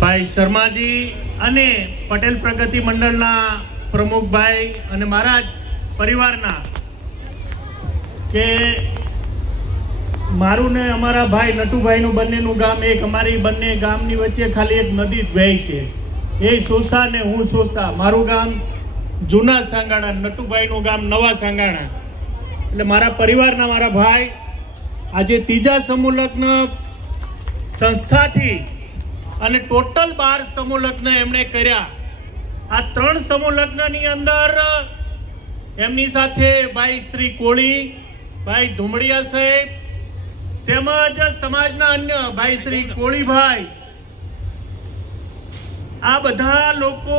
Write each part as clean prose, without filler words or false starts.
ભાઈ શર્માજી અને પટેલ પ્રગતિ મંડળના પ્રમુખભાઈ અને મારા જ પરિવારના કે મારું ને અમારા ભાઈ નટુભાઈનું બંનેનું ગામ એક, અમારી બંને ગામની વચ્ચે ખાલી એક નદી જ વહે છે, એ સોસા ને હું સોસા. મારું ગામ જૂના સાંગાણા, નટુભાઈનું ગામ નવા સાંગાણા. એટલે મારા પરિવારના મારા ભાઈ આજે ત્રીજા સમૂહ લગ્ન સંસ્થાથી અને ટોટલ 12 સમૂહ લગ્ન એમણે કર્યા. આ 3 સમૂહ લગ્નની અંદર એમની સાથે ભાઈ શ્રી કોળી, ભાઈ ધુમડિયા સાહેબ તેમજ સમાજના અન્ય ભાઈ શ્રી કોળીભાઈ, આ બધા લોકો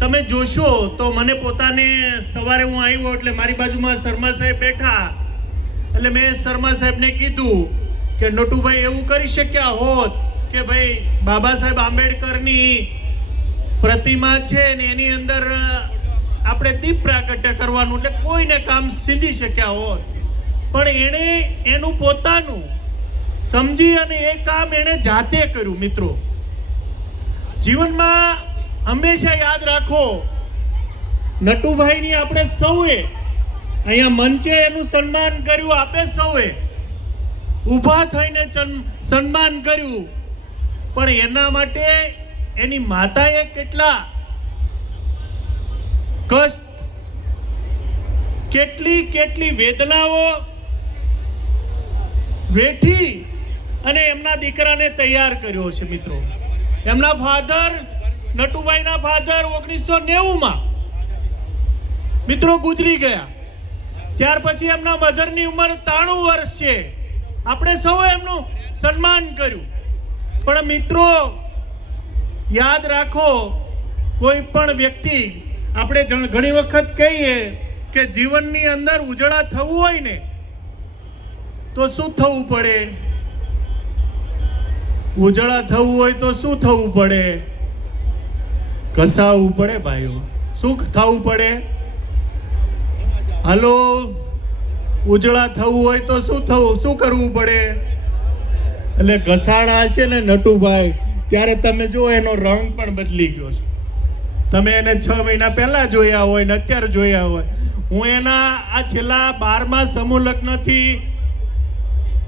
તમે જોશો તો મને પોતાને સવારે હું આવ્યો એટલે મારી બાજુમાં શર્મા સાહેબ બેઠા, એટલે મેં શર્મા સાહેબને કીધું કે નટુભાઈ એવું કરી શક્યા હોત કે ભાઈ બાબા સાહેબ આંબેડકરની પ્રતિમા છે ને એની અંદર આપણે દીપ પ્રાગટ્ય કરવાનું, એટલે કોઈને કામ સીધી શક્યા હોત, પણ એણે એનું પોતાનું સમજી અને એ કામ એણે જાતે કર્યું. મિત્રો, જીવનમાં હંમેશા યાદ રાખો, નટુભાઈની આપણે સૌએ અહીંયા મંચે એનું સન્માન કર્યું, આપણે સૌએ ઊભા થઈને સન્માન કર્યું, પણ એના માટે એની માતાએ કેટલા કષ્ટ, કેટલી વેદનાઓ વેઠી અને એમના દીકરાને તૈયાર કર્યો છે. મિત્રો, એમના ફાધર, નટુભાઈના ફાધર 1990માં મિત્રો ગુજરી ગયા. ત્યાર પછી એમના મધરની ઉંમર 93 વર્ષ છે. આપણે સૌએ એમનું સન્માન કર્યું, પણ મિત્રો યાદ રાખો, કોઈ પણ વ્યક્તિ, આપણે ઘણી વખત કહીએ કે જીવનની અંદર ઉજળા થવું હોય ને તો શું થવું પડે? ઉજળા થવું હોય તો શું થવું પડે? ઘસાવવું પડે ભાઈઓ. શું થવું પડે? હલો, ઉજળા થવું હોય તો શું કરવું પડે? એટલે ઘસાણા હશે ને નટુભાઈ, ત્યારે તમે જો એનો રંગ પણ બદલી ગયો છે. તમે એને 6 મહિના પહેલા જોયા હોય ને અત્યારે જોયા હોય. હું એના આ છેલ્લા 12મા સમૂહ લગ્નથી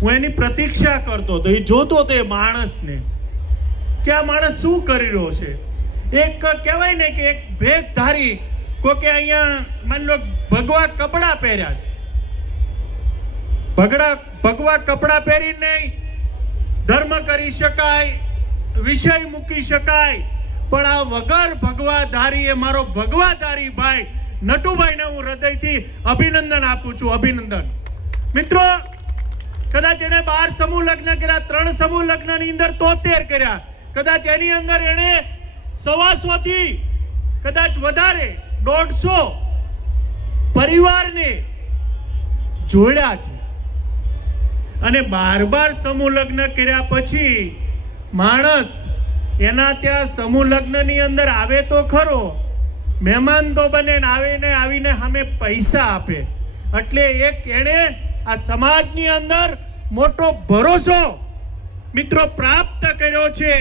હું એની પ્રતીક્ષા કરતો હતો. એ જોતો હતો એ માણસને કે આ માણસ શું કરી રહ્યો છે. એક કહેવાય ને કે એક ભેખધારી કોકે અહીંયા માની લો ભગવા કપડાં પહેર્યા છે, ભગવા કપડાં પહેરીને ધર્મ કરી શકાય, વિષય મૂકી શકાય, પણ આ વગર ભગવાધારી, એ મારો ભગવાધારી ભાઈ નટુભાઈને હું હૃદયથી અભિનંદન આપું છું. અભિનંદન. મિત્રો, કદાચ એને 12 સમૂહ લગ્ન કર્યા, 3 સમૂહ લગ્નની અંદર 73 કર્યા, કદાચ એની અંદર એને 125 થી કદાચ વધારે 150 પરિવારને જોડ્યા છે. અને 12 સમૂહ લગ્ન કર્યા પછી માણસ એના ત્યાં સમૂહ લગ્નની અંદર આવે તો ખરો, મહેમાન તો બને ને આવીને સામે પૈસા આપે. એટલે એક એણે આ સમાજની અંદર મોટો ભરોસો મિત્રો પ્રાપ્ત કર્યો છે.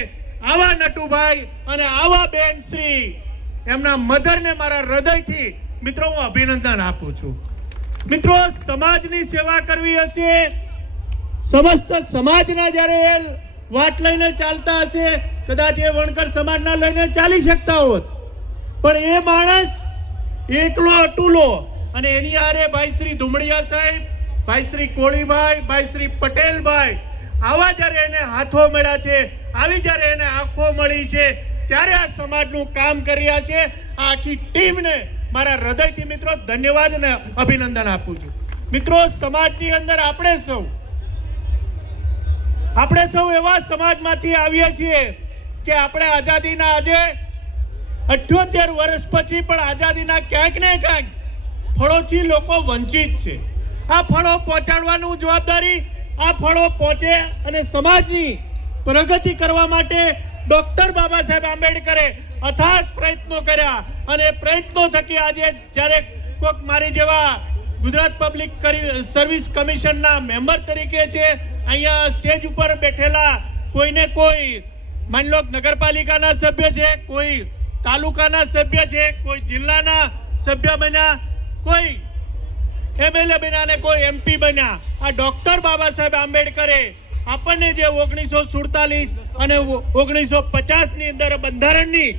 આવા નટુભાઈ અને આવા બેન શ્રી, એમના મધરને મારા હૃદયથી મિત્રો હું અભિનંદન આપું છું. મિત્રો, સમાજની સેવા કરવી હશે, સમસ્ત સમાજના જ્યારે વાટ લઈને ચાલતા હશે, કદાચ એ વણકર સમાજના લઈને ચાલી શકતા હોત, પણ એ માણસ એકલો અટુલો, અને એની હારે ભાઈ શ્રી ધુમડિયા સાહેબ, ભાઈ શ્રી કોળીભાઈ, ભાઈ શ્રી પટેલભાઈ, આવા જ્યારે એને હાથો મળ્યા છે, આવી જ્યારે એને આંખો મળી છે, ત્યારે આ સમાજનું કામ કર્યા છે. આ આખી ટીમને મારા હૃદયથી મિત્રો ધન્યવાદ અને અભિનંદન આપું છું. મિત્રો, સમાજની અંદર આપણે સૌ એવા સમાજમાંથી આવીએ છીએ કે આપણે આઝાદીના આજે 78 વર્ષ પછી પણ આઝાદીના ક્યાંક ને ક્યાંક ફળોથી લોકો વંચિત છે. આ ફળો પહોંચાડવાનું જવાબદારી, આ ફળો પહોંચે અને સમાજની પ્રગતિ કરવા માટે ડોક્ટર બાબા સાહેબ આંબેડકરે અથાગ પ્રયત્નો કર્યા, અને પ્રયત્નો થકી આજે જ્યારે કોઈક મારી જેવા ગુજરાત પબ્લિક સર્વિસ કમિશનના મેમ્બર તરીકે છે, અહીંયા સ્ટેજ ઉપર બેઠેલા કોઈને કોઈ માની લો નગરપાલિકાના સભ્ય છે, કોઈ તાલુકાના સભ્ય છે, કોઈ જિલ્લાના સભ્ય બન્યા, કોઈ MLA બન્યા અને કોઈ MP બન્યા. આ ડોક્ટર બાબા સાહેબ આંબેડકરે આપણને જે 1947 અને 1950 ની અંદર બંધારણની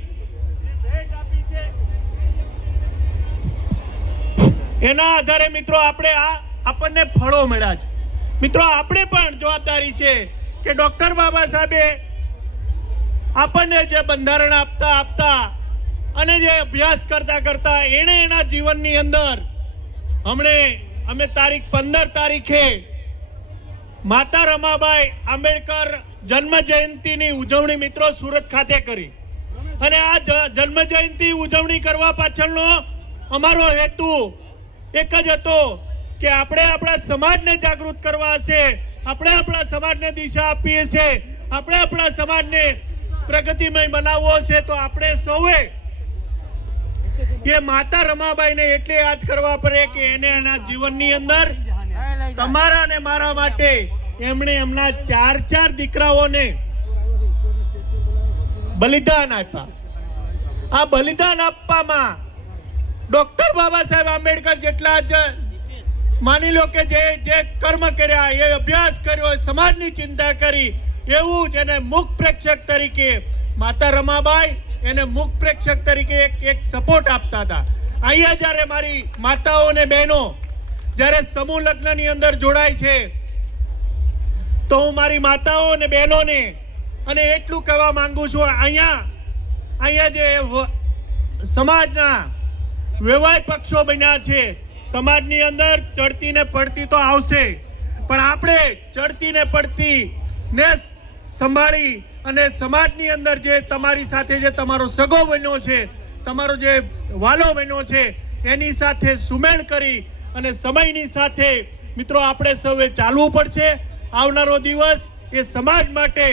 ભેટ આપી છે, એના આધારે મિત્રો આપણને ફળો મળ્યા છે. મિત્રો આપણે પણ જવાબદારી છે કે ડોક્ટર બાબા સાહેબે આપણને જે બંધારણ આપતા અને જે અભ્યાસ કરતા એને એના જીવનની અંદર અમે તારીખ 15 તારીખે માતા રમાબાઈ આંબેડકર જન્મ જયંતિની ઉજવણી મિત્રો સુરત ખાતે કરી. અને આ જન્મ જયંતિ ઉજવણી કરવા પાછળનો અમારો હેતુ એક જ હતો કે આપણે આપણા સમાજને જાગૃત કરવા છે, આપણે આપણા સમાજને દિશા આપીએ છે, આપણે આપણા સમાજને પ્રગતિમય બનાવવો છે. તો આપણે સૌએ એ માતા રમાબાઈને એટલે યાદ કરવા પડે કે એને એના જીવનની અંદર તમારા અને મારા માટે એમણે એમના 4 દીકરાઓને બલિદાન આપ્યા. આ બલિદાન આપવામાં ડોક્ટર બાબા સાહેબ આંબેડકર જેટલા જ માની લો કે જે કર્મ કર્યા, એ અભ્યાસ કર્યો, સમાજની ચિંતા કરી, એવું જ એને મુખ્ય પ્રેક્ષક તરીકે માતા રમાબાઈ એને મુખ્ય પ્રેક્ષક તરીકે એક સપોર્ટ આપતા હતા. અહીંયા જ્યારે મારી માતાઓ અને બહેનો જ્યારે સમૂહ લગ્નની અંદર જોડાય છે, તો હું મારી માતાઓ અને બહેનોને અને એટલું કહેવા માંગુ છું, અહીંયા જે સમાજના વેવાય પક્ષો બન્યા છે, સમાજની અંદર ચડતી ને પડતી તો આવશે, પણ આપણે ચડતી ને પડતી ને સંભાળી અને સમાજની અંદર જે તમારી સાથે જે તમારો સગો બન્યો છે, તમારો જે વાલો બન્યો છે, એની સાથે સુમેળ કરી અને સમયની સાથે મિત્રો આપણે સૌએ ચાલવું પડશે. આવનારો દિવસ એ સમાજ માટે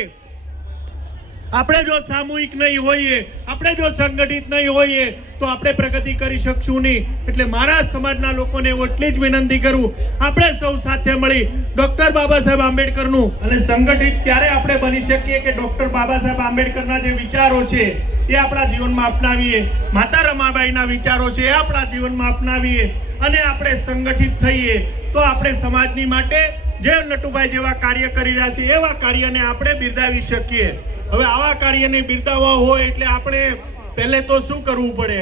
આપણે જો સામૂહિક નહીં હોઈએ, આપણે જો સંગઠિત નહીં હોઈએ તો આપણે પ્રગતિ કરી શકશું નહીં. એટલે મારા સમાજના લોકોને હું એટલી જ વિનંતી કરું, આપણે સૌ સાથે મળી ડોક્ટર બાબા સાહેબ આંબેડકરનું અને સંગઠિત ત્યારે આપણે બની શકીએ કે ડોક્ટર બાબા સાહેબ આંબેડકરના જે વિચારો છે એ આપણા જીવનમાં અપનાવીએ, માતા રમાબાઈના વિચારો છે એ આપણા જીવનમાં અપનાવીએ અને આપણે સંગઠિત થઈએ તો આપણે સમાજની માટે જે નટુભાઈ જેવા કાર્ય કરી રહ્યા છે એવા કાર્યને આપણે બિરદાવી શકીએ. હવે આવા કાર્યને બિરદાવવા હોય એટલે આપણે પહેલે તો શું કરવું પડે?